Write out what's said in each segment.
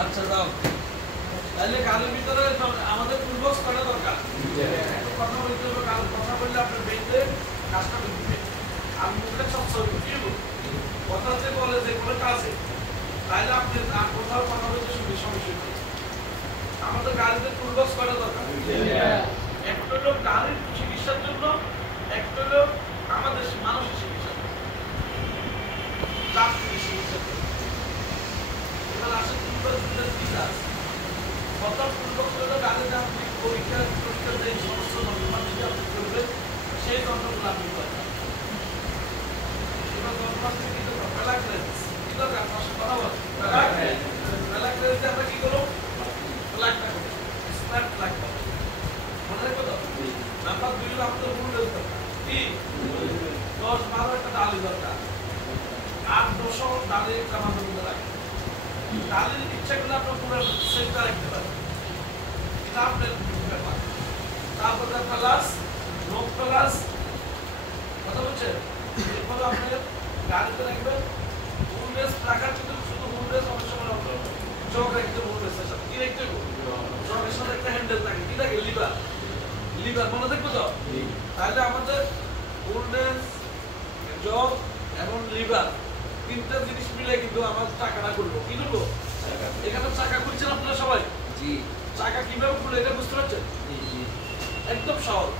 আচ্ছা যাও তাহলে গাড়ির ভিতরে আমাদের টুলবক্স করা দরকার একটা কথা বলতে হবে কারণ কথা বললে আপনার ব্রেইনে কাজটা করবে আর মুখে সব সরবে কি কথাতে বলে যে কোনো কাজে তাইলে আপনি আর কোথাও কথা বলতে শুনে সমস্যা নেই আমাদের গাড়িতে টুলবক্স করা দরকার একটা হলো গাড়ির চিকিৎসার জন্য একটা হলো আমাদের মানুষের চিকিৎসার জন্য চিকিৎসার জন্য এবার আসে টুলবক্সের কি কাজ প্রথম টুলবক্স হলো গাড়িতে আপনি পরীক্ষা যে সমস্ত যন্ত্রপাতি আপনি করবেন সেই যন্ত্রগুলো আপনি করবেন এবার যন্ত্রপাতি কি করবেন প্যালাক্রেন্স কি দরকার আপনার সাথে কথা বলেন প্যালাক্রেন্সে আমরা কি করব প্লাগটা করব স্মার্ট প্লাগ করব মনে রাখো তো নাম্বার 2 হলো আমাদের মূল্যের দরকার কি 10 12 একটা ডালি দরকার 8 900 ডালি একটা আমাদের মধ্যে লাগে ডালির ইচ্ছা করলে আপনার পুরো সেটটা রাখতে পারেন এটা আপনার ব্যাপার তারপরে প্লাস নো প্লাস কথা বলছেন এরপর আপনার গাড়িতে রাখবেন হুন্ডেস রাখার কিন্তু শুধু হুন্ডেস অনেক সময় রাখবেন জগ রাখতে হুন্ডেসের সাথে কি রাখতে জগের সাথে একটা হ্যান্ডেল থাকে কি থাকে লিভার লিভার মনে থাকবে তো তাহলে আমাদের হুন্ডেস জগ এবং লিভার তিনটা জিনিস মিলে কিন্তু আমার চাকাটা করবো কি করবো এখানে চাকা খুলছেন আপনারা সবাই জি চাকা কিভাবে খুলে এটা বুঝতে পারছেন জি জি একদম সহজ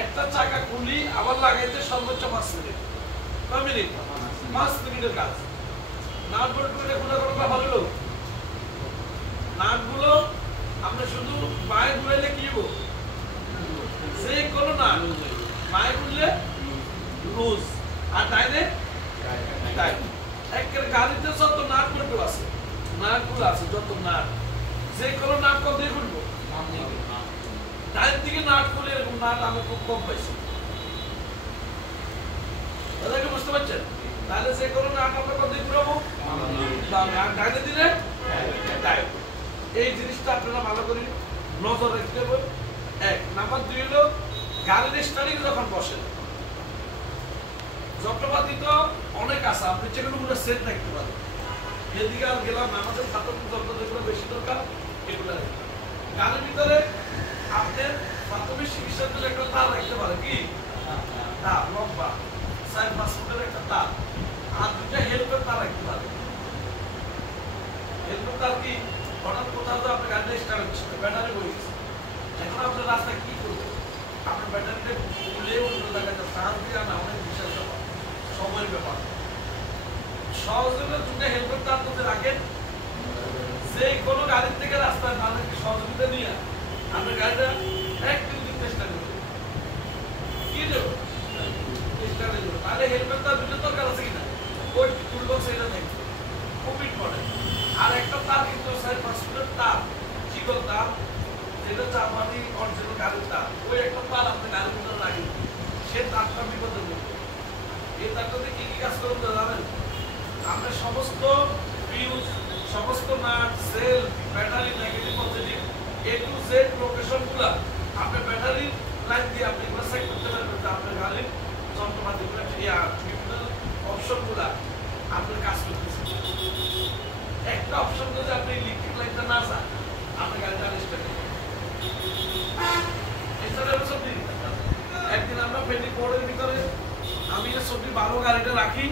একটা চাকা খুলি আবার লাগাইতে সর্বোচ্চ 5 মিনিট কয় মিনিট 5 মিনিটের কাজ নাট বোল্ট করে খোলা করা ভালো হলো নাটগুলো আমরা শুধু পায়ে ঘুরাইলে কি হবো যে কোনো না পায়ে ঘুরলে লুজ আর ডাইরেক্ট টাইট একের গাড়িতে যত নাট বোল্ট আছে নাটগুলো আছে যত নাট যে কোনো নাট কম দিয়ে খুলবো ডাইন দিকে নাট খুলে এরকম নাট আমি খুব কম পাইছি দাদাকে বুঝতে পারছেন তাহলে যে কোনো নাট আমরা কম দিয়ে ঘুরাবো আর ডাইনে দিলে টাইট এই জিনিসটা আপনারা ভালো করে নজর রাখতে হবে এক নাম্বার 2 হলো গাড়ির স্টার্টিং যখন বসেন যন্ত্রপাতি তো অনেক আছে আপনি যেগুলো পুরো সেট রাখতে পারেন এদিকে আর গেলাম আমাদের ছাত্র যন্ত্র যেগুলো বেশি দরকার এগুলো গাড়ির ভিতরে আপনার প্রাথমিক চিকিৎসার জন্য একটা তার রাখতে পারে কি তার লম্বা 4-5 ফুটের একটা তার আর দুটা হেল্পের তার রাখতে পারে হেল্পের তার কি হঠাৎ কোথাও তো আপনার গাড়িটা স্টার্ট হচ্ছে ব্যাটারি বই গেছে এখন আপনার রাস্তায় কি করবেন আপনার ব্যাটারিটা খুলে অন্য জায়গায় চার্জ দিয়ে আনা অনেক বিশাল ব্যাপার সময়ের ব্যাপার সহজে দুটো হেলমেট তার মধ্যে রাখেন যে কোনো গাড়ির থেকে রাস্তায় না নাকি সহযোগিতা নিয়ে আপনার গাড়িটা একদিন চেষ্টা করবে কি দেবো চেষ্টা করবে তাহলে হেলমেট তার দুটো দরকার আছে কিনা ওই টুলবক্স এটা দেখবে খুবই ইম্পর্টেন্ট আর একটা তার কিন্তু 4-5 ফুটের তার চিকন তার যেটা জার্মানি অরিজিনাল গাড়ির তার ওই একটা তার আপনি গাড়ির ভিতরে রাখেন সে তারটা বিপদে পড়বে এই তারটাতে কি কি কাজ করবে জানেন আমরা সমস্ত ফিউজ সমস্ত nut cell battery negative positive A to Z লোকেশনগুলো আপনার ব্যাটারি লাইন দিয়ে আপনি এগুলো চেক করতে পারবেন যে আপনার গাড়ির যন্ত্রপাতিগুলো বিভিন্ন অপশনগুলো আপনার কাজ করতেছে একটা অপশন যদি আপনি ইলেকট্রিক লাইনটা না চান আপনার গাড়িটা আনস্টার্ট হবে এছাড়া সবজি একদিন আমরা ফেরি বোর্ডের ভিতরে আমি সবজি 12 গাড়িটা রাখি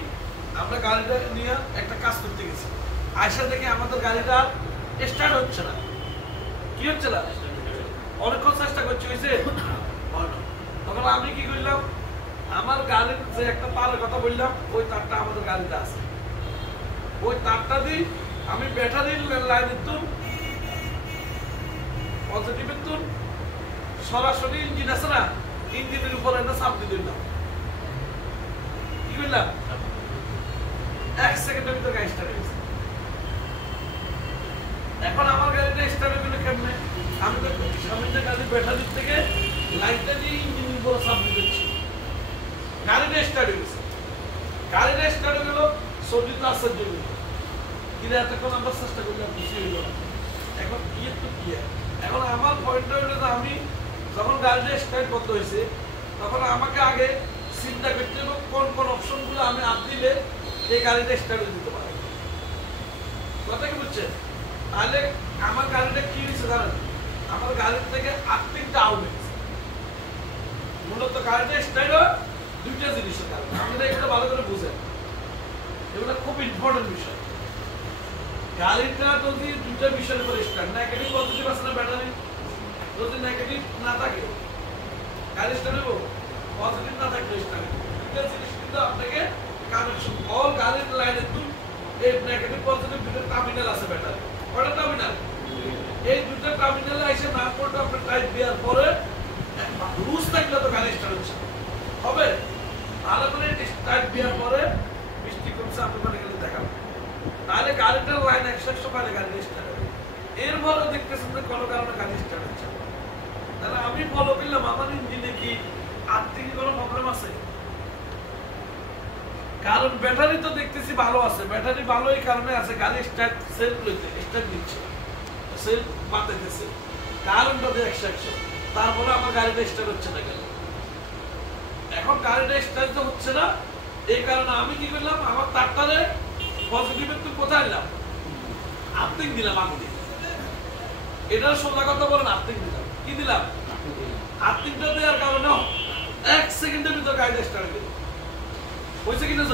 আমরা গাড়িটা নিয়ে একটা কাজ করতে গেছি আয়সা দেখে আমাদের গাড়িটা স্টার্ট হচ্ছে না কি হচ্ছে না অনেকক্ষণ চেষ্টা করছি হয়েছে তখন আমি কি করলাম আমার গাড়ির যে একটা তারের কথা বললাম ওই তারটা আমাদের গাড়িতে আছে ওই তারটা দিয়ে আমি ব্যাটারির লাইনের তুল পজিটিভের তুল সরাসরি ইঞ্জিন আছে না ইঞ্জিনের উপর একটা চাপ দিয়ে দিলাম কি করলাম 1 সেকেন্ডের ভিতরে গাড়ি স্টার্ট হয়েছে এখন আমার গাড়িটা স্টার্ট হয়ে কেমনে আমি তো সামনের গাড়ির ব্যাটারির থেকে লাইটটা দিয়ে ইঞ্জিনের উপর চাপ দিচ্ছি গাড়িটা স্টার্ট হয়েছে গাড়িটা স্টার্ট হয়ে গেল সবজি তো আসার জন্য কিন্তু এতক্ষণ আমরা চেষ্টা করলাম কিছু হইল না এখন কি একটু কি এখন আমার পয়েন্টটা হলো যে আমি যখন গাড়িটা স্টার্ট করতে হয়েছে তখন আমাকে আগে চিন্তা করতে হবে কোন কোন অপশনগুলো আমি হাত দিলে এই গাড়িটা স্টার্ট হয়ে দিতে পারে কথা কি বুঝছেন তাহলে আমার গাড়িটা কি হয়েছে জানেন, আমার গাড়ির থেকে আর্থিংটা আউট হয়েছে। মূলত গাড়িটা স্টাইল দুইটা জিনিসের কারণে, আপনারা এগুলো ভালো করে বুঝেন, এগুলো খুব ইম্পর্টেন্ট বিষয়। গাড়িটা যদি দুইটা বিষয়ের উপর স্টার্ট, নেগেটিভ পজিটিভ আছে না ব্যাটারি, যদি নেগেটিভ না থাকে গাড়ি স্টার্ট হবে, পজিটিভ না থাকলে স্টার্ট হবে। দুইটা জিনিস কিন্তু আপনাকে কানেকশন, অল গাড়ির লাইনে এই নেগেটিভ পজিটিভ দুটো টার্মিনাল আছে ব্যাটারি। কয়টা টার্মিনাল? এই দুটো টার্মিনালে এসে না পড়তে আপনি টাইপ দেওয়ার পরে লুজ থাকলে তো গাড়ি স্টার্ট হচ্ছে হবে, ভালো করে টাইপ দেওয়ার পরে বৃষ্টি কমছে আপনি মানে গেলে দেখাবেন, তাহলে গাড়িটার লাইন 100 পারে গাড়ি স্টার্ট হবে। এরপরে দেখতেছেন যে কোনো কারণে গাড়ি স্টার্ট হচ্ছে, তাহলে আমি ফলো করলাম আমার ইঞ্জিনে কি আর্থিক কোনো প্রবলেম আছে? কারণ ব্যাটারি তো দেখতেছি ভালো আছে, ব্যাটারি ভালো এই কারণে আছে গাড়ি স্টার্ট সেল লইতে স্টার্ট নিচ্ছে, সেল বাতাইতেছে, কারণটা দিয়ে 100, তারপরে আমার গাড়িটা স্টার্ট হচ্ছে না কেন? এখন গাড়িটা স্টার্ট তো হচ্ছে না, এই কারণে আমি কি করলাম, আমার তারটারে পজিটিভের তুই কোথায় দিলাম, আর্থিং দিলাম আগুনে। এটার সোজা কথা বলেন, আর্থিং দিলাম, কি দিলাম? আর্থিংটা দেওয়ার কারণে 1 সেকেন্ডের ভিতর গাড়িটা স্টার্ট হয়ে গেল, হয়েছে কিনা?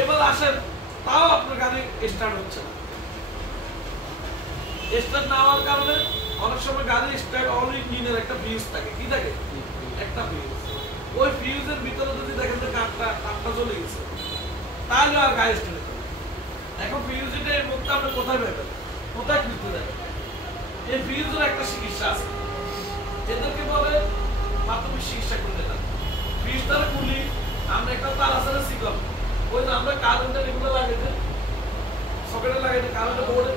এবার আসেন, তাও আপনার গাড়ি স্টার্ট হচ্ছে না। স্টার্ট না হওয়ার কারণে অনেক সময় গাড়ি স্টার্ট অল ইঞ্জিনের একটা ফিউজ থাকে, কি থাকে? একটা ফিউজ। ওই ফিউজের ভিতরে যদি দেখেন যে কাঠটা জ্বলে গেছে, তাহলে আর গাড়ি স্টার্ট হবে। এখন ফিউজটা এর মধ্যে আপনি কোথায় পাবেন, কোথায় খুঁজতে যাবেন? এই ফিউজের একটা চিকিৎসা আছে, এদেরকে বলে প্রাথমিক চিকিৎসা করতে যান। ফিউজটারে খুলি, আমরা একটা তার আছে না সিকল, ওই যে আমরা কারেন্টের এগুলো লাগাইতে সকেটে লাগাইতে কারেন্টের বোর্ডে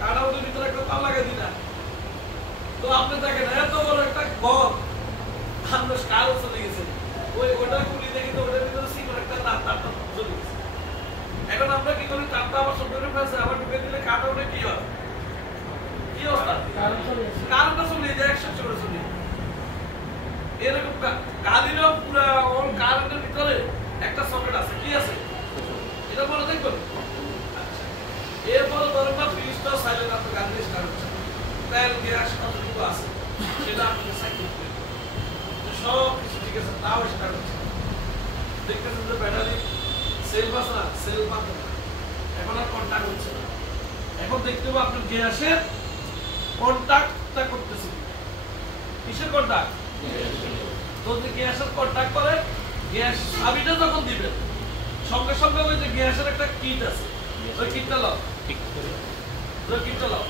কারেন্টের ভিতরে একটা তার লাগাই দিই না, তো আপনি দেখেন এত বড় একটা ঘর আমরা কারো চলে গেছে, ওটা খুলি দেখি তো ওটার ভিতরে সিকল একটা তারটা চলে গেছে। এখন আমরা কি করি, তারটা আবার সকেটে ফেলছে, আবার ঢুকে দিলে কাটা ওটা কি হয়, কি অবস্থা? কারেন্টটা চলে যায় 100 করে চলে। এরকম গাড়িরও পুরা ওর কারেন্টের ভিতরে একটা সকেট আছে, কি আছে এটা বলে দেখবেন। আচ্ছা, এরপরে ধরেন না ফিউজটা সাইলেন্ট, আপনার গাড়ি স্টার্ট হচ্ছে, তেল গ্যাস কতটুকু আছে সেটা আপনি সাইড করতে সব কিছু ঠিক আছে, তাও স্টার্ট হচ্ছে। দেখতেছেন যে ব্যাটারি সেল বাস না, সেল বাস না, এখন আর কন্ট্যাক্ট হচ্ছে না। এখন দেখতে হবে আপনার গ্যাসের কন্ট্যাক্টটা করতেছে, কিসের কন্ট্যাক্ট? যদি গ্যাসের কন্ট্যাক্ট করে, গ্যাস চাবিটা যখন দিবেন সঙ্গে সঙ্গে ওই যে গ্যাসের একটা কিট আছে, ওই কিটটা লাও, ওই কিটটা লাও।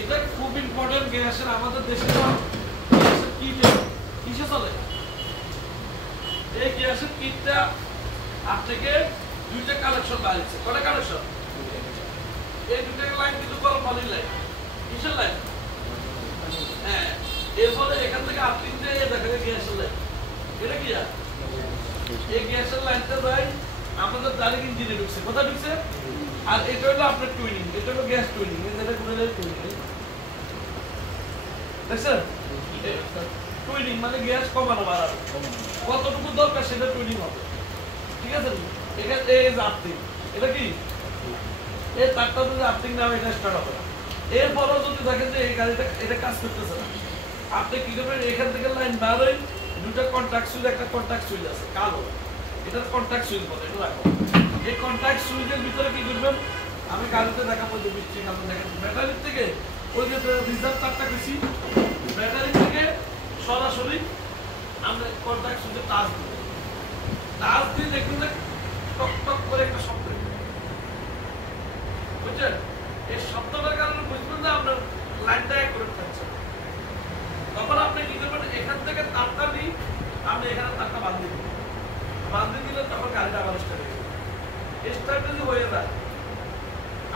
এটা খুব ইম্পর্টেন্ট গ্যাসের, আমাদের দেশে গ্যাসের কিট কিসে চলে? এই গ্যাসের কিটটা আপনাকে দুইটা কানেকশন বাড়িয়েছে, কটা কানেকশন? এই দুইটা লাইন কিন্তু বড় পানির লাইন, কিসের লাইন? হ্যাঁ, এরপরে এখান থেকে আপনি দেখা যায় গ্যাসের লাইন, এটা কি? এই গ্যাসের লাইনটা যায় আমাদের ডাইরেক্ট ইঞ্জিনে ঢুকছে, কোথায় ঢুকছে? আর এটা হলো আপনার টুইনিং, এটা হলো গ্যাস টুইনিং, এটা ঘুরে যায় টুইনিং, দেখছেন? টুইনিং মানে গ্যাস কমানো বাড়ানো, কতটুকু দরকার সেটা টুইনিং হবে, ঠিক আছে? এখানে এই যে আর্থিং, এটা কি? এই তারটা যদি আর্থিং না হয় এটা স্টার্ট হবে না। এরপরেও যদি দেখেন যে এই গাড়িটা এটা কাজ করতেছে না, আপনি কি করবেন, এখান থেকে লাইন বাড়াই, দুটো কন্ট্যাক্ট সুইচ, একটা কন্ট্যাক্ট সুইচ আছে কালো, এটার কন্ট্যাক্ট সুইচ বলে, এটা রাখো। এই কন্ট্যাক্ট সুইচের ভিতরে কি করবেন, আমি গাড়িতে দেখাবো যে বৃষ্টি কালো দেখেন, ব্যাটারির থেকে ওই যে রিজার্ভ তারটা বেশি, ব্যাটারি থেকে সরাসরি আমরা কন্ট্যাক্ট সুইচে টাচ দিব, টাচ দিয়ে দেখুন যে টক টক করে একটা শব্দ, বুঝছেন? এই শব্দটার কারণে বুঝবেন যে আপনার লাইনটা অ্যাকুরেট থাকছে। তখন আপনি কি করবেন, এখান থেকে তারটা নিয়ে আপনি এখানে তারটা বাঁধিয়ে দিবেন, বাঁধিয়ে দিলে তখন গাড়িটা আবার স্টার্ট হয়ে যাবে। স্টার্ট যদি হয়ে যায়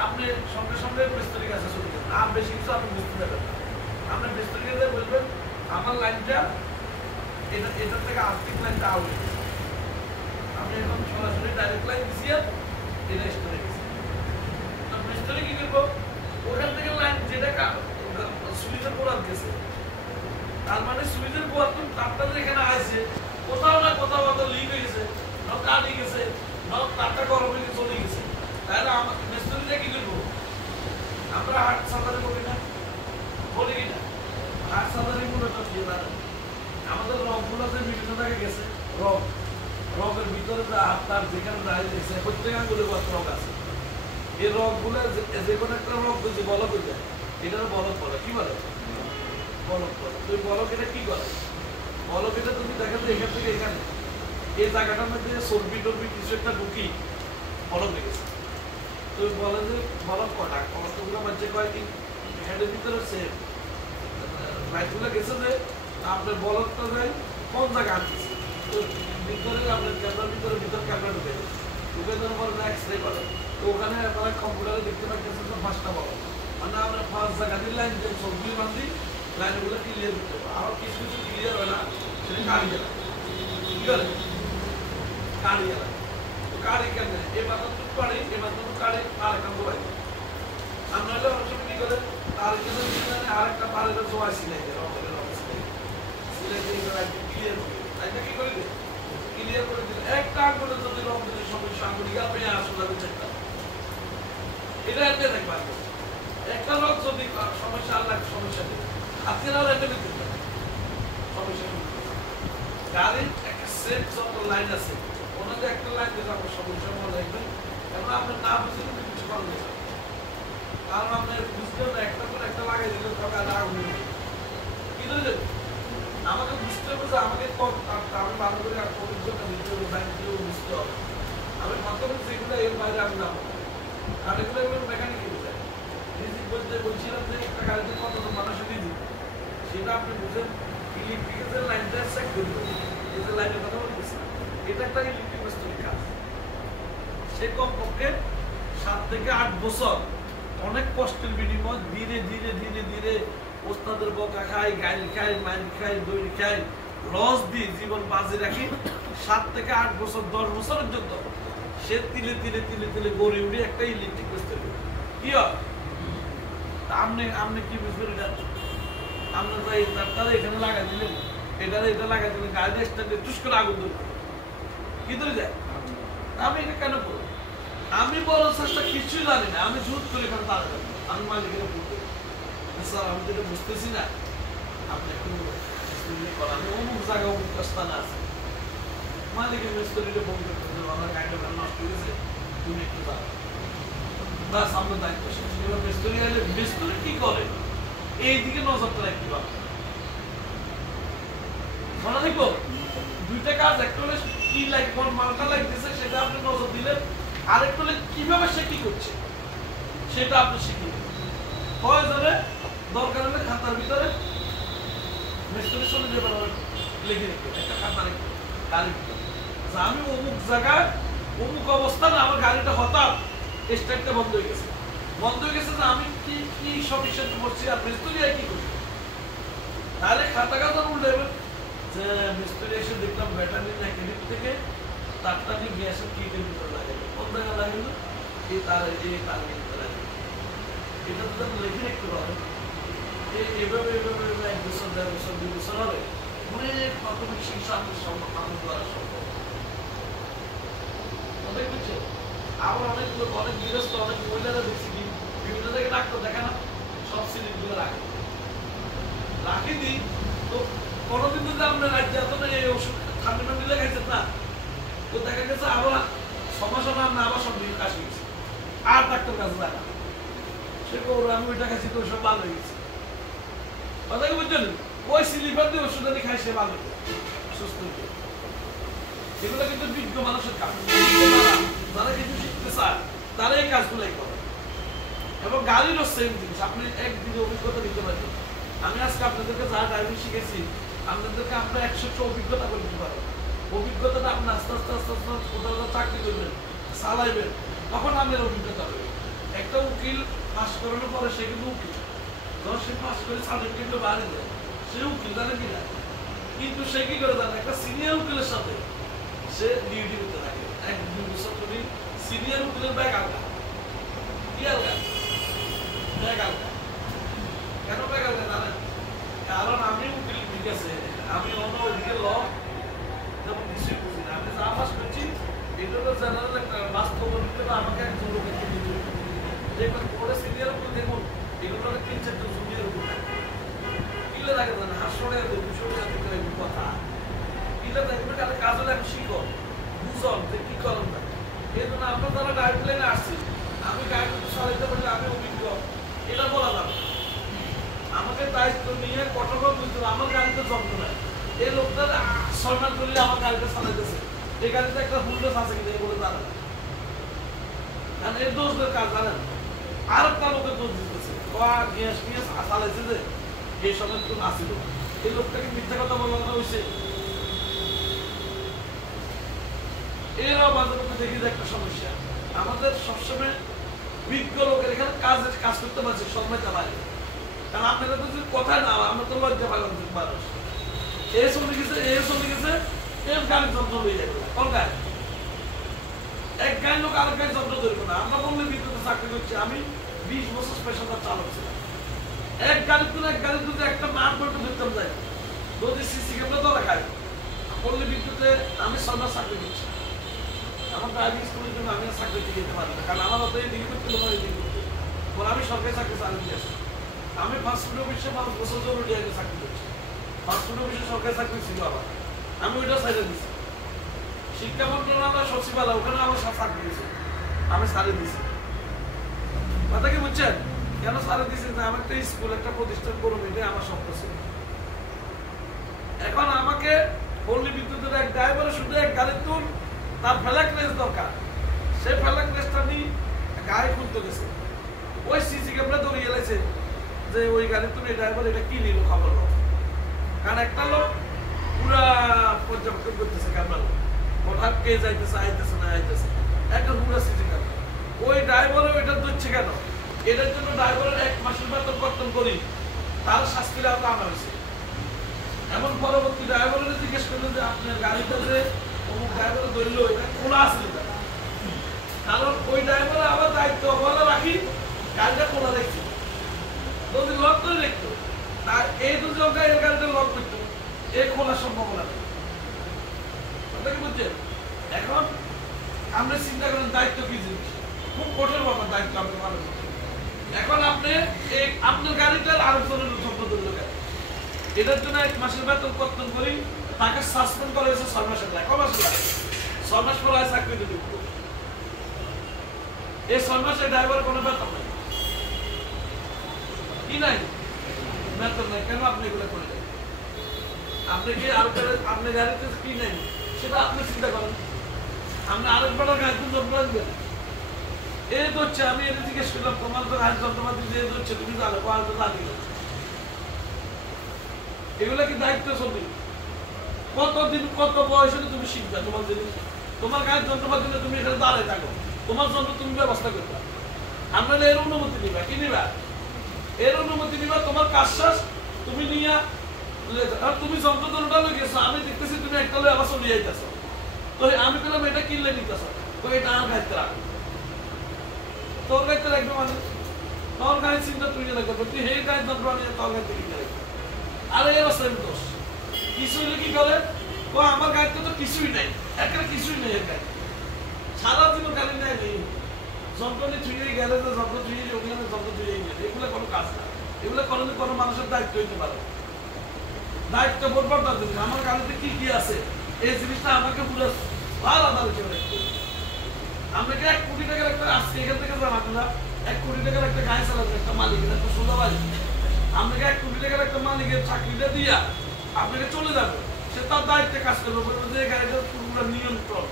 আপনি সঙ্গে সঙ্গে মিস্ত্রির কাছে চলে যাবেন, আর বেশি কিছু আপনি বুঝতে দেবেন না। আপনি মিস্ত্রির কাছে বলবেন আমার লাইনটা এটার থেকে আর্থিক লাইনটা আউট হয়ে গেছে, আপনি এখন সরাসরি ডাইরেক্ট লাইন দিছিয়ে এটা স্টার্ট হয়ে গেছে। মিস্ত্রি কি করবো, ওখান থেকে লাইন যেটা সুইচের পোড়ার গেছে, তার মানে সুইচের পোড়ার তারটা যেখানে আছে কোথাও না কোথাও হয়তো লিক হয়ে গেছে, না কাট হয়ে গেছে, না তারটা গরম হয়ে চলে গেছে, তাহলে আমাকে মিস্ত্রিটা কি করবো, আমরা হার্ট সার্জারি করি না, বলি কিনা? হার্ট সার্জারি মূলত কি জানেন? আমাদের রগগুলো যে বিভিন্ন জায়গায় গেছে, রগের ভিতরে যা আপনার যেখানে দাঁড়িয়ে গেছে প্রত্যেক আঙ্গুলে কত রগ আছে। এই রগগুলো যে কোনো একটা রগ যদি বলক হয়ে যায়, এটার বলক বলে। কি বলে? বলক বলে। তো বলক এটা কি করে? বলক এটা তুমি দেখা যায় এখান থেকে এখানে এই জায়গাটার মধ্যে চর্বি টর্বি কিছু একটা ঢুকি বলক লেগেছে। তো বলে যে বলক কটা কতগুলো বাচ্চা কয় কি হেডের ভিতরে সে লাইটগুলো গেছে যে আপনার বলকটা যায় কোন জায়গা আনতেছে। তো ভিতরে আপনার ক্যামেরার ভিতর ক্যামেরা ঢুকে গেছে, ঢুকে দেওয়ার পরে এক্স রে করে। তো ওখানে আপনারা কম্পিউটারে দেখতে পাচ্ছেন যে পাঁচটা বলক, মানে আমরা ফার্স্ট জায়গা দিয়ে লাইন দিয়ে সবগুলি বান্ধি, লাইনগুলো ক্লিয়ার করতে হবে। আরো কিছু কিছু ক্লিয়ার হয় না, সেটা কাড়ি গেলাম। কি করে? কাড়ি গেলাম। তো কাড়ি কেন এই মাত্র কাড়ি, এই মাত্র কাড়ি আর একটা বলাই আমরা হলে অনেক সময় কি করে তার কিন্তু আরেকটা পারে জোয়া সিলাই দেয়, সিলাই দিয়ে ক্লিয়ার করে তাই কি করে দেয়, ক্লিয়ার করে দিলে একটা আঙ্গুলে যদি রং দিলে সমস্যা আঙ্গুলি আপনি আসলে চেষ্টা এটা এনে দেখবা একটা রং যদি সমস্যা আল্লাহ সমস্যা নেই আপনারাও এনে দিতে পারেন সমস্যা নেই। গাড়ির একটা সেট যত লাইন আছে ওনাদের একটা লাইন দিলে আপনার সমস্যা মনে রাখবেন, এবং আপনি না বুঝে কিন্তু কিছু করবেন না, কারণ আপনি বুঝতেও না একটা করে একটা লাগাই দিলে তবে আর আগুন কি ধরলেন। আমাকে বুঝতে হবে যে আমাকে আমি ভালো করে অভিজ্ঞতা দিতে হবে, ব্যাংকেও বুঝতে হবে। আমি ভাবতে পারি যেগুলো এর বাইরে আমি যাবো, কারণ এগুলো এগুলো মেকানিক বুঝায়। রিজিক বলতে বলছিলাম যে একটা গাড়িতে কতজন মানুষের রিজিক সেটা আপনি বুঝেন। ইলেকট্রিকের লাইনটা চেক করবেন, এই যে লাইনের কথা বলতেছি এটা একটা ইলেকট্রিক মিস্ত্রির কাজ। সে কমপক্ষে 7 থেকে 8 বছর অনেক কষ্টের বিনিময় ধীরে ধীরে ধীরে ধীরে ওস্তাদের বকা খাই, গাইল খাই, মাইল খাই, দই খাই, লস দিয়ে জীবন বাজি রাখি 7 থেকে 8 বছর 10 বছরের জন্য সে তিলে তিলে তিলে তিলে গড়ে উঠে একটা ইলেকট্রিক মিস্ত্রি। কি হয় আপনি কি বুঝবেন? এটা আপনার ভাই তারপরে এখানে লাগাই দিলেন, এটা লাগাই দিলেন, গাড়ি স্ট্যান্ডে টুস করে আগুন ধরবে, কি ধরে যায়? আমি এটা কেন বলবো? আমি বড় চেষ্টা কিছুই জানি না, আমি জুত করে এখানে তারা যাবো, আমি মালিকের বলতে স্যার আমি যেটা বুঝতেছি না আপনি একটু আমি অমুক জায়গা অমুক স্থানে আছে, মালিকের মিস্ত্রিটা ফোন করতে আমার গাড়িটা নষ্ট হয়ে গেছে, তুমি একটু যাও, বাস আমরা দায়িত্ব শেষ। এবার মিস্ত্রি এলে মিস্ত্রি কি করে এইদিকে নজরটা রাখতে পারবে। মনে দেখবো দুইটা কাজ, একটা হলে কি কোন মালটা লাগতেছে সেটা আপনি নজর দিলেন, আরেকটা হলে কিভাবে সে কি করছে সেটা আপনি শিখিয়ে প্রয়োজনে দরকার হলে খাতার ভিতরে মিস্ত্রি চলে যাবেন লিখে রেখে একটা খাতা রেখে গাড়ির ভিতরে আমি অমুক জায়গায় অমুক অবস্থানে আমার গাড়িটা হঠাৎ স্টার্টটা বন্ধ হয়ে গেছে যে আমি কি কি সমস্যা করছি আর মিস্ত্রি কি করছি, তাহলে খাতা খাতা উল্টে যে মিস্ত্রি এসে দেখলাম ব্যাটারি মেকানিক থেকে তারটা নিয়ে গ্যাসের কিটের ভিতরে লাগাইলো, কোন জায়গায় লাগাইলো এই তার ভিতরে এটা তো লিখে রাখতে পারেন। এভাবে 1 বছর 1.5 বছর 2 বছর হবে অনেক প্রাথমিক শিক্ষা সমাধান করা সম্ভব। অনেক কিছু আবার অনেক লোক অনেক গৃহস্থ অনেক মহিলারা দেখছি কি বিভিন্ন জায়গায় ডাক্তার দেখে না সব সিলিন্ডার রাখি দিই। তো কোনোদিন যদি আপনার রাজ্যে এত এই ওষুধ ঠান্ডা মিলে খাইছেন না, তো দেখা গেছে আবার সমস্যা না আবার সব নিয়ে কাশি গেছে আর ডাক্তার কাছে যায় না, সে আমি ওইটা খাইছি তো সব ভালো হয়ে গেছে। কথা কি বুঝছেন? ওই সিলিভার দিয়ে ওষুধ আনি খাই সে ভালো সুস্থ হয়ে। এগুলো কিন্তু বিজ্ঞ মানুষের কাজ, যারা কিছু শিখতে চায় তারা এই কাজগুলাই করে। এবং গাড়িরও সেম জিনিস, আপনি একদিনে অভিজ্ঞতা দিতে পারেন। আমি আজকে আপনাদেরকে যা ড্রাইভিং শিখেছি আপনাদেরকে আপনার 100টা অভিজ্ঞতা করে দিতে পারেন। অভিজ্ঞতাটা আপনি আস্তে আস্তে আস্তে আস্তে কোথাও চাকরি করবেন, চালাইবেন, তখন আপনার অভিজ্ঞতা হবে। একটা উকিল পাস করানোর পরে সে কিন্তু উকিল, ধর সে পাস করে সার্টিফিকেট বাইরে দেয়, সে উকিল জানে কি না, কিন্তু সে কি করে জানে একটা সিনিয়র উকিলের সাথে সে ডিউটি করতে থাকে 1-2 বছর ধরে। সিনিয়র উকিলের ব্যাগ আলগা, কি আলগা? ব্যাগ আলগা। কেন ব্যাগ আলগা জানেন? কারণ আমি উকিল, ঠিক আছে, আমি অন্য ওইদিকে ল যেমন কিছুই বুঝি না, আমি যা পাস করছি এটা হলো জেনারেল একটা বাস্তব অভিজ্ঞতা, আমাকে একজন লোকের দিতে দেখবেন পরে সিনিয়র উপর দেখুন এগুলো 3-4 জন জুনিয়র উপর কিলে লাগে না হাসরে 200 টাকা কথা কিলে দেখবেন কাজ হলে আমি শিখো বুঝন যে কি করুন না এই জন্য আমরা যারা গাইডলাইনে আসছি আমি গাইড চালাইতে পারলে আমি অভিজ্ঞ এটা বলা যাবে আমাকে দায়িত্ব নিয়ে কঠোর বুঝতে আমার গাড়িতে যত্ন নেয় এই লোকটা সম্মান করলে আমার গাড়িটা চালাইতেছে এই গাড়িতে একটা ফুলডোজ আছে কিনা বলে জানে না কারণ এই দোষদের কাজ জানেন আর একটা লোকের দোষ দিতেছে গ্যাস গ্যাস চালাইছে যে এই সময় তো আসিল এই লোকটাকে মিথ্যা কথা বলানো হয়েছে এরাও মাঝে মধ্যে দেখি যে একটা সমস্যা আমাদের সবসময় বিজ্ঞ লোকের এখানে কাজ করতে পারছে সময় চালায় কারণ আপনারা তো কথা না আমরা তো লজ্জা পাইলাম মানুষ এ চলে গেছে এর গাড়ির যন্ত্র হয়ে যাবে কোন গাড়ি এক গাড়ি লোক আরেক গাড়ি যন্ত্র ধরবে না আমরা বললে বিদ্যুতে চাকরি করছি আমি 20 বছর পেশাদার চালক ছিলাম এক গাড়ি তুলে একটা মাঠ বলতে ধরতাম যাই যদি সিসি ক্যামেরা ধরা খাই বললে বিদ্যুতে আমি 6 মাস চাকরি করছি আমার ড্রাইভিং স্কুলের জন্য আমি চাকরিতে যেতে পারি না কারণ আমার অত এদিকে করতে আমার এদিকে করতে বলে আমি সরকারি চাকরি চালিয়ে দিয়ে আসি আমি ফাস্ট ফুড অফিসে 5 বছর জরুরি আগে চাকরি করছি ফাস্ট ফুড অফিসে সরকারি চাকরি ছিল আবার আমি ওইটা সাইডে দিচ্ছি শিক্ষা মন্ত্রণালয় সচিবালয় ওখানে আমার চাকরি দিয়েছে আমি সারে দিছি কথা কি বুঝছেন কেন সারে দিয়েছি যে আমার একটা স্কুল একটা প্রতিষ্ঠান করুন এটাই আমার স্বপ্ন ছিল এখন আমাকে পল্লী বিদ্যুতের এক ড্রাইভারে শুধু এক গাড়ি তুল তার ফ্ল্যাগ রেস দরকার সেই ফ্ল্যাগ রেসটা নিয়ে গাড়ি খুলতে গেছে ওই সিসি ক্যামেরা ধরিয়ে এলেছে যে ওই গাড়ি তুমি ড্রাইভার এটা কি নিল খবর লোক কারণ একটা লোক পুরা পর্যবেক্ষণ করতেছে ক্যামেরা হঠাৎ কে যাইতেছে আইতেছে না আইতেছে একটা পুরা সিসি ক্যামেরা ওই ড্রাইভারও এটা ধরছে কেন এটার জন্য ড্রাইভারের 1 মাসের বেতন কর্তন করি তার শাস্তি আওতা আনা হয়েছে এমন পরবর্তী ড্রাইভারের জিজ্ঞেস করলো যে আপনার গাড়িটা যে অমুক ড্রাইভার ধরলো এটা খোলা আছে কারণ ওই ড্রাইভার আবার দায়িত্ব অবহেলা রাখি গাড়িটা খোলা দেখছি যদি লক করে দেখতো আর এই দুজন এর গাড়িটা লক করতো এ খোলার সম্ভাবনা নেই কি বুঝছেন এখন আমরা চিন্তা করেন দায়িত্ব কি জিনিস খুব কঠোর ব্যাপার দায়িত্ব আপনি পালন করতে এখন আপনি আপনার গাড়িটার আরেকজনের যত্ন ধরলো কেন এটার জন্য 1 মাসের বেতন কর্তন করি তাকে সাসপেন্ড করা হয়েছে 6 মাসের লাগে 6 মাস লাগে 6 মাস পর চাকরি দিতে এই 6 মাসে ড্রাইভার কোনো বেতন নাই কি নাই বেতন নাই কেন আপনি এগুলো করলেন আপনি কি আর আপনার গাড়িতে কি নাই সেটা আপনি চিন্তা করেন আপনি আরেকবার গাড়িতে যত্ন রাখবেন এই তো হচ্ছে আমি এটা জিজ্ঞেস করলাম তোমার তো গাড়ি যন্ত্রপাতি দিয়ে হচ্ছে তুমি জানো তো জানি এগুলা কি দায়িত্ব চলবে কতদিন কত বয়সে তুমি শিখবে তোমার জিনিস তোমার গায়ের যন্ত্রপাতি নিয়ে তুমি এখানে দাঁড়ায় থাকো তোমার যন্ত্র তুমি ব্যবস্থা করবে আমরা এর অনুমতি নিবা কি নিবা এর অনুমতি নিবা তোমার কাজ শেষ তুমি নিয়ে তুমি যন্ত্র ধরোটা লই গেছো আমি দেখতেছি তুমি একটা লই আবার চলে যাইতেছো তো আমি বললাম এটা কিনলে নিতেছো তো এটা আমার গাড়িতে রাখো তোর গাড়িতে রাখবে মানে তোর গাড়ির চিন্তা তুই রাখবে তুই হে গাড়ির যন্ত্র নিয়ে তোর গাড়িতে কিনে রাখবে আর এই অবস্থায় দোষ কিছু হলে কি করে ও আমার গাড়িতে তো কিছুই নাই একটা কিছুই নেই এর গাড়ি সারা দিন গাড়ি নেই নেই যন্ত্র নিয়ে ছুঁয়ে গেলে তো যন্ত্র ছুঁয়ে ওখানে যন্ত্র ছুঁয়ে গেলে এগুলো কোনো কাজ না এগুলো করলে কোনো মানুষের দায়িত্ব হইতে পারে দায়িত্ব বলবার দরকার নেই আমার গাড়িতে কি কি আছে এই জিনিসটা আমাকে পুরো আলাদা রেখে রাখতে আমাকে 1 কোটি টাকার একটা আজকে এখান থেকে জানাবো না 1 কোটি টাকার একটা গাড়ি চালাবে একটা মালিক একটা সোজা বাড়ি আপনাকে 1 কোটি টাকার একটা মালিকের চাকরিটা দিয়া আপনাকে চলে যাবে সে তার দায়িত্বে কাজ করবে বলবে যে গাড়িটার পুরো নিয়ন্ত্রণ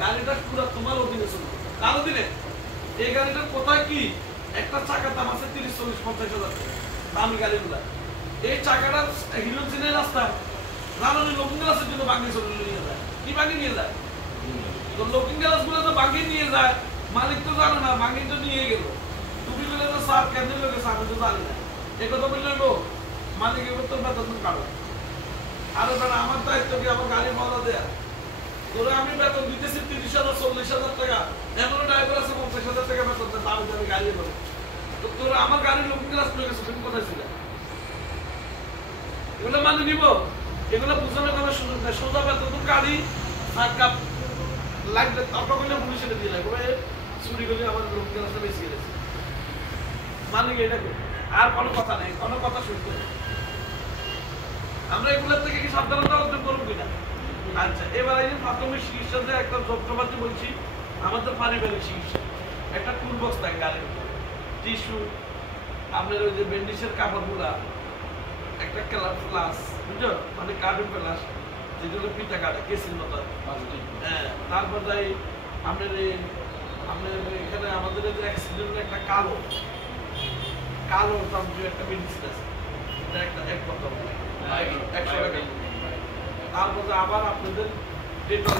গাড়িটা পুরো তোমার অধীনে চলবে কার অধীনে এই গাড়িটার কোথায় কি একটা চাকার দাম আছে 30-40-50 হাজার টাকা দামি গাড়িগুলা এই চাকাটা হিরোজিনের রাস্তা রানানি লোকিং গ্লাসের জন্য বাঙ্গি চলে নিয়ে যায় কি বাঙ্গি নিয়ে যায় তো লোকিং গ্লাস গুলো তো বাঙ্গি নিয়ে যায় মালিক তো জানো না বাঙ্গি তো নিয়ে গেল তুমি বলে তো স্যার কেন লোকে স্যার তো জানি না এই কথা বললে লোক মালিক এবার তো বেতন কাটো আরে বেটা আমার দায়িত্ব কি আমার গাড়ি ভাড়া দেয়া তোরা আমি বেতন দিতেছি 30,000-40,000 টাকা এমন ড্রাইভার আছে 50,000 টাকা বেতন দেয় দামি দামি গাড়ি বলে তো তোরা আমার গাড়ির লোকিং গ্লাস খুলে গেছে তুমি কোথায় ছিল এগুলো মানে নিব এগুলো বুঝানোর কোনো সুযোগ নেই সোজা বেতন তো গাড়ি ধাক্কা লাগবে তর্ক করলে পুলিশে দিয়ে লাগবে চুরি করলে আমার লোকিং গ্লাসটা বেশি গেছে মালিক এটা করবে, আর কোনো কথা নেই, কোনো কথা শুনতে হবে। আমরা এগুলোর থেকে কি সাবধানতা অর্জন করবো কিনা? আচ্ছা, এবার এই যে প্রাথমিক চিকিৎসাতে একটা যন্ত্রপাতি বলছি, আমাদের পারিবারিক চিকিৎসা একটা টুল বক্স থাকে গাড়ির উপর, টিস্যু, আপনার ওই যে ব্যান্ডেজের কাপড়গুলা, একটা ক্লাস, বুঝছো, মানে কার্টুন প্লাস, যেগুলো পিঠা কাটে কেসির মতো। হ্যাঁ, তারপর যাই আপনার এখানে আমাদের যে অ্যাক্সিডেন্টের একটা কালো তন্ত্রীয় একটা মেডিসিন আছে, এটা একটা 1 বোতল 100 টাকা। তারপরে আবার আপনাদের ডেটল,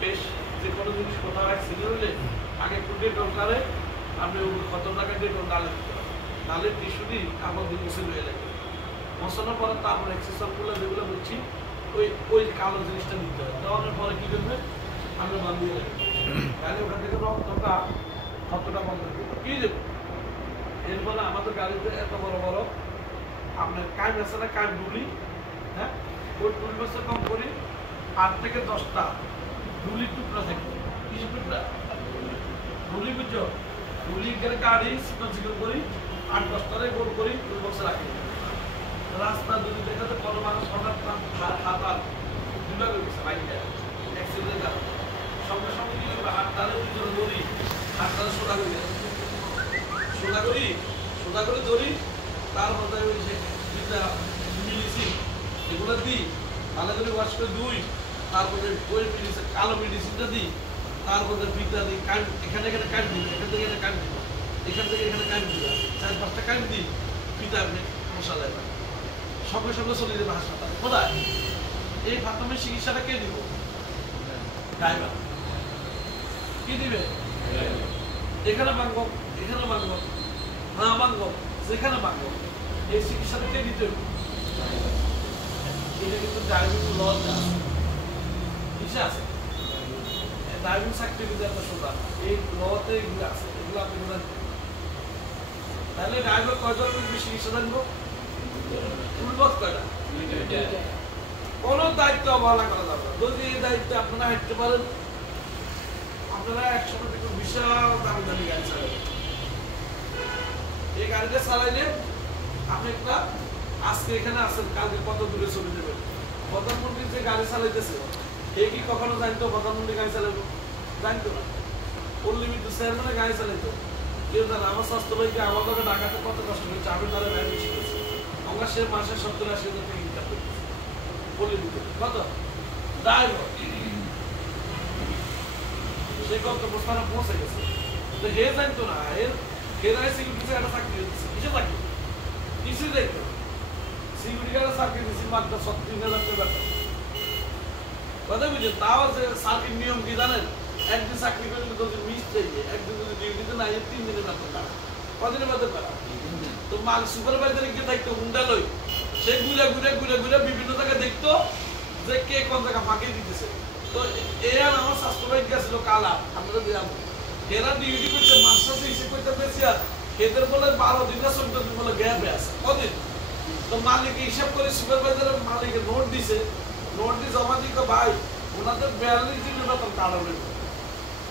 বেশ যে কোনো জিনিস কোথাও অ্যাক্সিডেন্ট হলে আগে একটু ডেটল করে আপনি কত টাকা ডেটল ডালে দিতে হবে, ডালে টিস্যু দিয়ে কাপড় দিয়ে মুছে হয়ে লাগবে, মশানোর পরে তারপর এক্সারসাইজগুলো যেগুলো বলছি ওই কালো জিনিসটা দিতে হবে। দেওয়ানোর পরে কী করবে, আমরা বান্ধিয়ে লাগবে, তাহলে ওখান থেকে রক্তটা বন্ধ করবে। কী দেবো এরপরে আমাদের গাড়িতে এত বড় বড় আপনার কাজ আছে না, কাজ ডুলি, হ্যাঁ, ওই টুল বক্সে কম করি 8 থেকে 10টা ডুলির টুকরা থাকে। কিছু টুকরা ডুলি, বুঝছো, ডুলি গেলে গাড়ি চিকন করি 8-10টারে গোল করি টুল বক্সে রাখি। রাস্তা যদি দেখাতে কোনো মানুষ হঠাৎ হাত আর দুলা করে গেছে বাইকটা অ্যাক্সিডেন্টের কারণে, সঙ্গে সঙ্গে কি করবে, হাতটারে দুজন ধরি, হাতটারে সোজা করে দেয়, সোজা করে ধরি, তার মধ্যে ওই যে মেডিসিন এগুলো দিই, ভালো করে ওয়াশ করে ধুই, তারপরে ওই মেডিসিন কালো মেডিসিনটা দিই, তারপরে পিঠা দিই, এখানে কাট দিই, এখান থেকে কাট দিব, এখান থেকে এখানে কাট দিই, 4-5টা কাট দিই, পিঠা মশালায় সঙ্গে সঙ্গে চলে যাবে হাসপাতালে। কোথায় এই প্রাথমিক চিকিৎসাটা কে দিব? ড্রাইভার। কি দিবে? এখানে ভাঙবো, এখানে ভাঙবো, না ভাঙবো, যেখানে ভাঙবো, এই চিকিৎসাটা কে দিতে হবে? এটা কিন্তু ড্রাইভিং ল কিসে আছে, ড্রাইভিং সার্টিফিকেট এত সোজা, এই লতে এগুলো আছে, এগুলো আপনি তাহলে ড্রাইভার কয়জন চিকিৎসা জানবো? কোন দায়িত্ব অবহেলা করা যাবে না। যদি এই দায়িত্বে আপনারা হাঁটতে পারেন, আপনারা একসময় দেখুন বিশাল দামি দামি গাড়ি চালাবেন। এই গাড়িটা চালাইলে আপনি একটা আজকে এখানে আসেন, কালকে কত দূরে চলে যাবেন। প্রধানমন্ত্রী যে গাড়ি চালাইতেছে এ কি কখনো জানতো প্রধানমন্ত্রী গাড়ি চালাবো? জানতো না। অনলিমিটেড চেয়ারম্যানের গাড়ি চালাইতো কেউ জানে। আমার স্বাস্থ্য ভাইকে আমার লোকে ঢাকাতে কত কষ্ট হয়েছে, আমি তারা ড্রাইভিং শিখেছি। আমরা সে মাসে 70-80 হাজার টাকা ইনকাম করতেছি। কত ড্রাইভার সে গন্তব্যস্থানে পৌঁছে গেছে, তো হে জানতো না সিকিউরিটি একটা চাকরি দিচ্ছে, কিসে চাকরি, কিছুই দেখতো না। সিকিউরিটি গার্ডে চাকরি দিচ্ছি মাত্র 36,000 টাকা বেতন। কথা বুঝলেন? তাও যে সার্কিট নিয়ম কি জানেন, একদিন চাকরি করলে যদি মিস চাইবে, একদিন যদি ডিউটিতে না 3 দিনের বেতন পারা। কদিনের বেতন পারা? তো মাল সুপারভাইজারের কি দায়িত্ব হুন্ডা লই, সে ঘুরে বিভিন্ন জায়গায় দেখতো যে কে কোন জায়গা ফাঁকি দিতেছে। তো এরা আমার স্বাস্থ্য ভাই গেছিল কালা, আমরা দিলাম, এরা ডিউটি করছে মাস মাসে হিসেব করতে পেরেছি, আর এদের বলে 12 দিন না 14 দিন বলে গ্যাপে আছে। কদিন? তো মালিক হিসাব করে সুপারভাইজারের মালিকের নোট দিছে, নোট দিয়ে জমা দিকে ভাই ওনাদের 42 দিনের বেতন কাটাবে।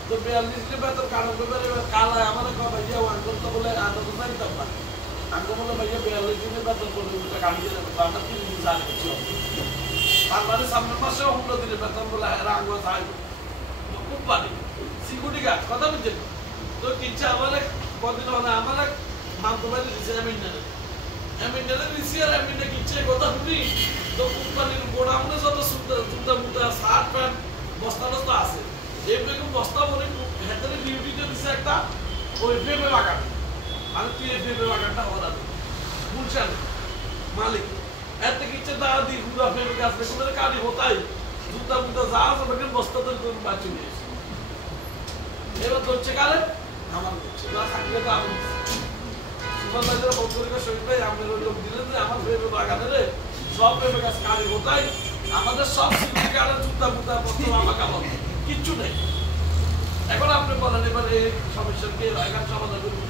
তো 42 দিনের বেতন কাটাবে কালায় আমার ভাইয়া আন্দোলন তো বলে আন্দোলন জানতাম না, আমি বলে ভাইয়া 42 দিনের বেতন বলে ওটা কাটিয়ে দেবে, আমরা 3 দিন জানি কিছু। তার মানে সামনের মাসে 15 দিনের বেতন বলে এরা আঙ্গুল চাইবে। খুব পানি সিকিউরিটি গার্ড, কথা বুঝছেন? তো কিচ্ছা আমার কদিন হলে আমার মামতো ভাই দিচ্ছে এমিন্ডারে দিচ্ছি, আর এমিন্ডা কিচ্ছে কথা শুনি। তো কোম্পানির গোডাউনে যত জুতা মুতা শার্ট প্যান্ট বস্তা টস্তা আছে, এরকম বস্তা বলে হেতারে ডিউটিতে দিচ্ছে একটা ওই ফেপে বাগান, মানে তুই এই ফেপে বাগানটা হওয়া বুঝছেন মালিক এর থেকে ইচ্ছে দাঁড়া দিই পুরা ফেপে গাছ দেখে কাটি হতাই জুতা মুতা যা আছে বস্তাতে বাঁচিয়ে নিয়েছে। এবার ধরছে কালে আমার ধরছে না থাকলে তো আমি সুপারভাইজার পত্রিকার সহিত আমাদের ওই লোক দিলেন যে আমার ফেপে বাগানে সব ফেপে গাছ কাটি হতাই, আমাদের সব সিকিউরিটি গার্ডের জুতা মুতা পত্র আমার কামড় কিচ্ছু নেই। এখন আপনি বলেন এবার এই সমস্যার কে এখানে সমাধান করবো?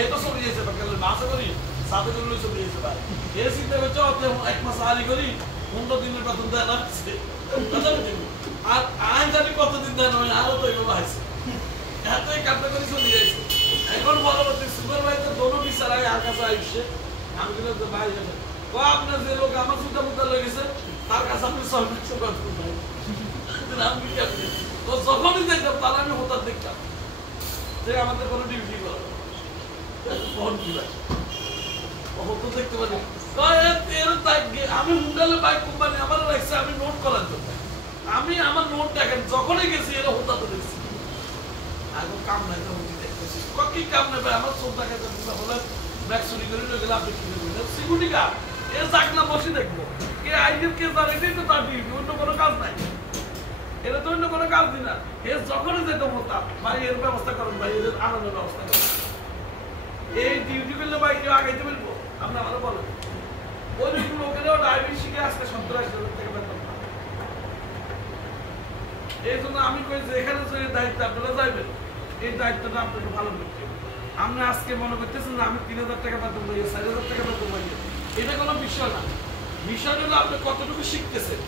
এ তো চলে গেছে বাসে করি সাথে করে চলে গেছে ভাই, এ চিন্তা করছে 1 মাস আলি করি 15 দিনের বেতন দেয় না, আর আইন জানি কতদিন দেয় না, আরো তো এগুলো আছে এতই কাটতে করে চলে যাইছে। এখন পরবর্তী সুপারভাইজার দোনো তার কাছে আইসে আমি কিন্তু ভাই আপনার যে লোক আমার জুতা মুতা লেগেছে তার কাছে আপনি 6 টাকা ভাই আমি কি আপনি তো যখনই দেখতাম তাহলে আমি হঠাৎ দেখতাম যে আমাদের কোনো ডিউটি করো ফোন কি ভাই হতো দেখতে পারি আমি হুন্ডালে বাইক কোম্পানি আমার রাখছে আমি নোট করার জন্য আমি আমার নোট দেখেন যখনই গেছি এরা হতাতে দেখছি এখন কাম নাই তো দেখতেছি কি কাম নেই ভাই আমার চোখ দেখাতে বলে ব্যাগ চুরি করে নিয়ে গেলে আপনি কি করবেন সিকিউরিটি গার্ড এর চাকলা বসে দেখবো কে আইনের কে জানে এটাই তো তার ডিউটি অন্য কোনো কাজ নাই এটা তো অন্য কোনো কাজ দিই না এর যখনই যেতে হতাম ভাই এর ব্যবস্থা করেন ভাই এদের আনানোর ব্যবস্থা করেন এই ডিউটি করলে ভাই কেউ আগাইতে পারবো আপনি আমাদের বলেন ওই লোকেরও ড্রাইভিং শিখে আজকে 70,000 টাকা বেতন এই জন্য আমি কই যে এখানে যে দায়িত্ব আপনারা যাইবেন এই দায়িত্বটা আপনাকে ভালো করতে হবে আপনি আজকে মনে করতেছেন যে আমি 3,000 টাকা বেতন পাই 4,000 টাকা বেতন পাই এটা কোনো বিষয় না বিষয় হলো আপনি কতটুকু শিখতেছেন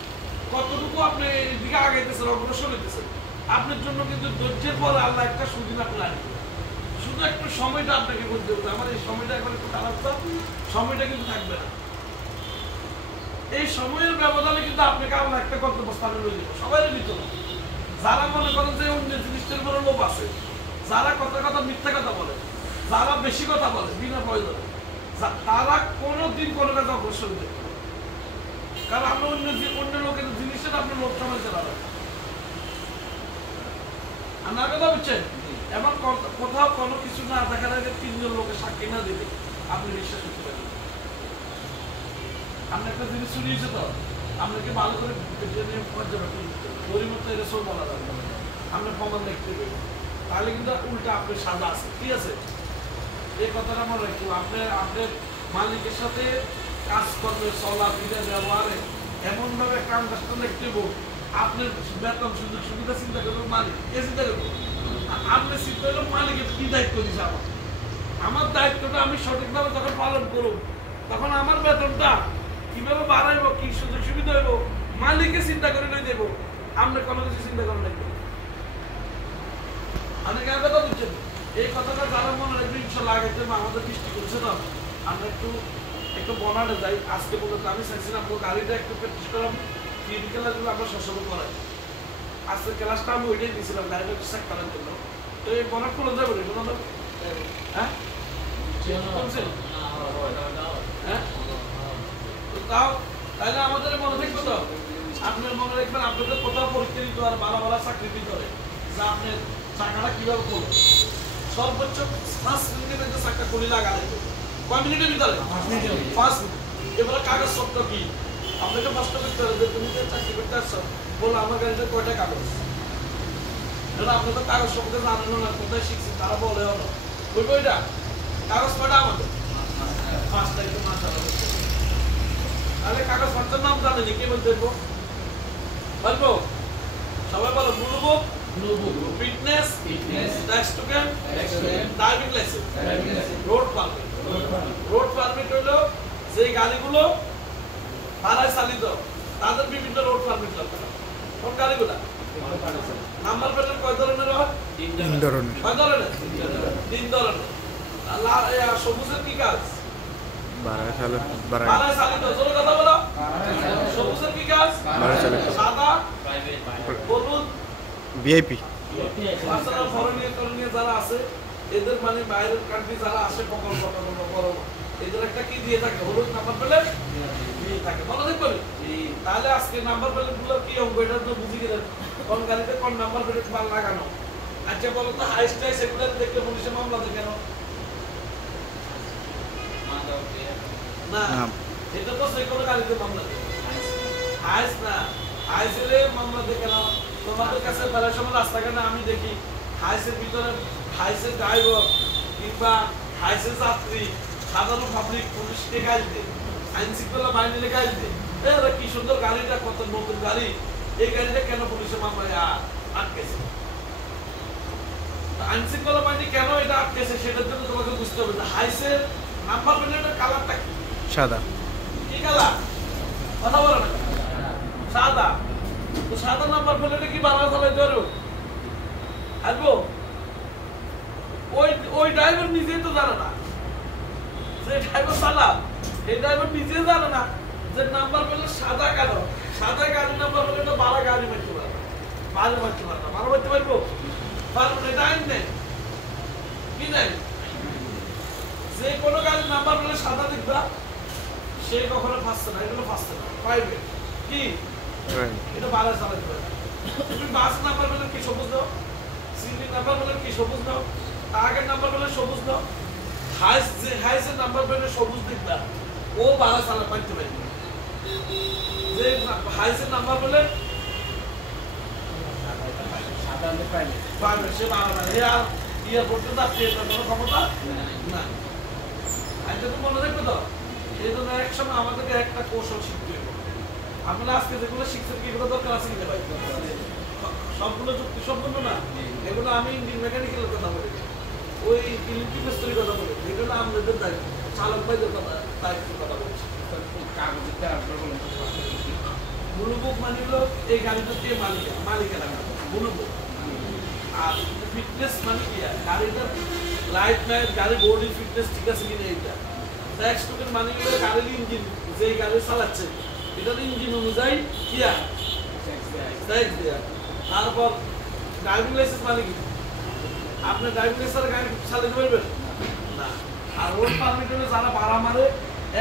কতটুকু আপনি এদিকে আগাইতেছেন অগ্রসর হইতেছেন আপনার জন্য কিন্তু ধৈর্যের পরে আল্লাহ একটা সুদিন আপনি আনবেন শুধু একটু সময়টা আপনাকে বলতে হবে আমার এই সময়টা এখন একটু খারাপ সময়টা কিন্তু থাকবে না এই সময়ের ব্যবধানে কিন্তু আপনাকে আল্লাহ একটা গন্তব্য স্থানে নিয়ে যাবে সবাই নিত না যারা মনে করেন যে অন্য জিনিসটার উপরে লোভ আছে যারা কথা মিথ্যা কথা বলে যারা বেশি কথা বলে বিনা প্রয়োজনে তারা কোনোদিন কোনো কাজ অগ্রসর দেবে কারণ আমরা অন্য লোকের জিনিসের আপনি লোভ সময় চালাবেন আপনার কথা বুঝছেন এমন কোথাও কোনো কিছু না দেখার আগে 3 জন লোকের সাক্ষী না দিলে আপনি বিশ্বাস করতে পারবেন আপনি একটা জিনিস শুনিয়েছে তো আপনাকে ভালো করে পর্যবেক্ষণ করতে হবে পরিমতো এটা সব বলা যাবে আপনি প্রমাণ দেখতে পাবেন তাহলে কিন্তু উল্টা আপনার সাজা আছে ঠিক আছে এই কথাটা মনে রাখবো আপনার মালিকের সাথে কাজ করবে চলাফেরা ব্যবহারে এমনভাবে কাম কাজটা দেখতে হবে আপনার বেতন সুযোগ সুবিধা চিন্তা করবে মালিক এ চিন্তা করবো আপনি চিন্তা করলে মালিকের কি দায়িত্ব দিচ্ছে আমার দায়িত্বটা আমি সঠিকভাবে যখন পালন করব তখন আমার বেতনটা কিভাবে বাড়াইব কি সুযোগ সুবিধা হইব মালিককে চিন্তা করে নিয়ে দেবো আপনি কোনো কিছু চিন্তা করে রাখবেন আপনি কেন কথা বুঝছেন এই কথাটা যারা মনে রাখবে ইনশাল্লাহ আগাইতে আমাদের দৃষ্টি করছে না আমরা একটু বনাটে যাই আজকে পর্যন্ত আমি চাইছিলাম আপনার গাড়িটা একটু প্র্যাকটিস করাম ক্লিনিক্যাল আসলে আমরা সবসময় করাই আজকের ক্লাসটা আমি ওইটাই দিয়েছিলাম গাড়িটা চেক করার জন্য তো এই বনাট করে যাবো রে কোনো হ্যাঁ হ্যাঁ তাও তাহলে আমাদের মনে থাকবে তো আপনার মনে রাখবেন আপনাদের কোথাও পরীক্ষা দিতে পারে ভালো ভালো চাকরি দিতে হবে যে আপনার চাকাটা কিভাবে করবে সর্বোচ্চ 5 মিনিটের মধ্যে চাকা খুলে লাগালে কয় মিনিটের ভিতরে 5 মিনিট এবারে কাগজপত্র কি আপনাকে প্রশ্ন করতে হবে যে তুমি যে চাকরি করতে আসছো বলো আমার গাড়িতে কয়টা কাগজ এটা আপনি তো কাগজ সম্পর্কে জানেন না কোথায় শিখছেন তারা বলে হলো বলবো এটা কাগজ কয়টা আমাদের 5টা একটু মাথা তাহলে কাগজ পত্রের নাম জানেনি কে বলতে বলবো সবাই বলো notebook fitness tax token driving licence road permit হলো যে গাড়িগুলো ভাড়ায় চালিত তাদের বিভিন্ন রোড পারমিট লাগবে কোন গাড়িগুলো নাম্বার প্লেটের কয় ধরনের হয় 3 ধরনের কয় ধরনের 3 ধরনের সবুজের কি কাজ ভাড়ায় চালিত জোরে কথা বলো সবুজের কি কাজ ভাড়ায় চালিত সাদা হলুদ ভিআইপি পার্সোনাল ফরেনিয়ার যারা আছে এদের মানে বাইরের কান্ট্রি যারা আসে প্রকল্প এদের একটা কি দিয়ে থাকে হলুদ নাম্বার প্লেট দিয়ে থাকে বলা দেখবে তাহলে আজকে নাম্বার প্লেট গুলো কি হবে এটা তো বুঝি গেলেন কোন গাড়িতে কোন নাম্বার প্লেট মাল লাগানো আচ্ছা বলো তো হাই স্টাই সেগুলার দেখলে পুলিশে মামলা দেয় কেন না এটা তো সেগুলো গাড়িতে মামলা দেয় হাইস না হাইসেলে মামলা দেয় কেন তোমাদের কাছে বেলার সময় রাস্তাঘাটে আমি দেখি হাইসের ভিতরে হাইসের ড্রাইভার কিংবা হাইসের যাত্রী সাধারণ পাবলিক পুলিশকে গাড়ি দেয় আইন শৃঙ্খলা বাহিনীকে গাড়ি দেয় এরা কি সুন্দর গাড়িটা কত নতুন গাড়ি এই গাড়িটা কেন পুলিশের মামলায় আটকেছে আইন শৃঙ্খলা বাহিনী কেন এটা আটকেছে সেটার জন্য তোমাকে বুঝতে হবে হাইসের নাম্বার প্লেটের কালারটা কি সাদা কি কালার কথা বলো না সাদা তো সাদা নাম্বার প্লেটে কি বাংলা চালাইতে পারো আসবো ওই ড্রাইভার নিজেই তো জানে না যে ড্রাইভার চালা এই ড্রাইভার নিজে জানে না যে নাম্বার পেলে সাদা কালো সাদা গাড়ির নাম্বার হলে তো বালা গাড়ি মারতে পারবে বালা মারতে পারবে না বালা মারতে পারবো পারবো না এটা আইন নেই কি নেই যে কোনো গাড়ির নাম্বার পেলে সাদা দেখবা সে কখনো ফাঁসছে না এগুলো ফাঁসছে না পাইবে কি এটা বালা চালাতে পারবে তুমি বাস নাম্বার পেলে কি সবুজ দাও সিডি নাম্বার পেলে কি সবুজ দাও আগের নাম্বার পেলে সবুজ দাও হাইসের নাম্বার পেলে সবুজ দেখবা ও বালা চালা পাইতে পারবে যে হাইসের নাম্বার পেলে সাদা পাইবে সে বালা না ইয়া করতে যাচ্ছে এটা কোনো ক্ষমতা না আজকে তো মনে রাখবে তো এই জন্য এক সময় আমাদেরকে একটা কৌশল শিখতে হবে আপনারা আজকে যেগুলো শিখছেন কি এগুলো দরকার আছে কিনা ভাই সবগুলো যুক্তি সম্পন্ন না এগুলো আমি ইঞ্জিন মেকানিক্যালের কথা বলি ওই ইলেকট্রিক মিস্ত্রির কথা বলি এগুলো আমাদের দায়িত্ব চালক ভাইদের কথা দায়িত্বের কথা বলছি ব্লু বুক মানে হলো এই গাড়িটা কে মালিকের ব্লু বুক আর ফিটনেস মানে কি গাড়িটার লাইট ম্যাট গাড়ি বডি ফিটনেস ঠিক আছে কিনা এইটা ট্যাক্স টোকেন মানে হলো গাড়ির ইঞ্জিন যেই গাড়ি চালাচ্ছে এটার ইঞ্জিন অনুযায়ী কিয়া ট্যাক্স দেয়া তারপর ড্রাইভিং লাইসেন্স মানে কি আপনি ড্রাইভিং লাইসেন্সের গাড়ি চালাতে পারবেন না আর রোড পারমিট হলে যারা ভাড়া মারে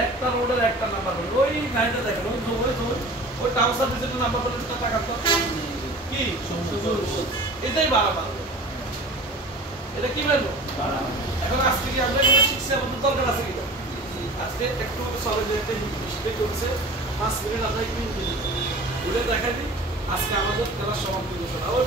একটা রোডের একটা নাম্বার বলে ওই গাড়িটা দেখেন ওই টাউন সার্ভিসের নাম্বার বলে টাকা তো কি এটাই ভাড়া মারবে এটা কি বলবো এখন আজকে কি আমরা এগুলো শিখছি আমাদের দরকার আছে কিনা আজকে একটু সবাই একটা হিস্ট্রি করছে 5 মিনিট আমরা একটু দেখা দিই আজকে আমাদের খেলার সমাপ্তি ঘোষণা ওই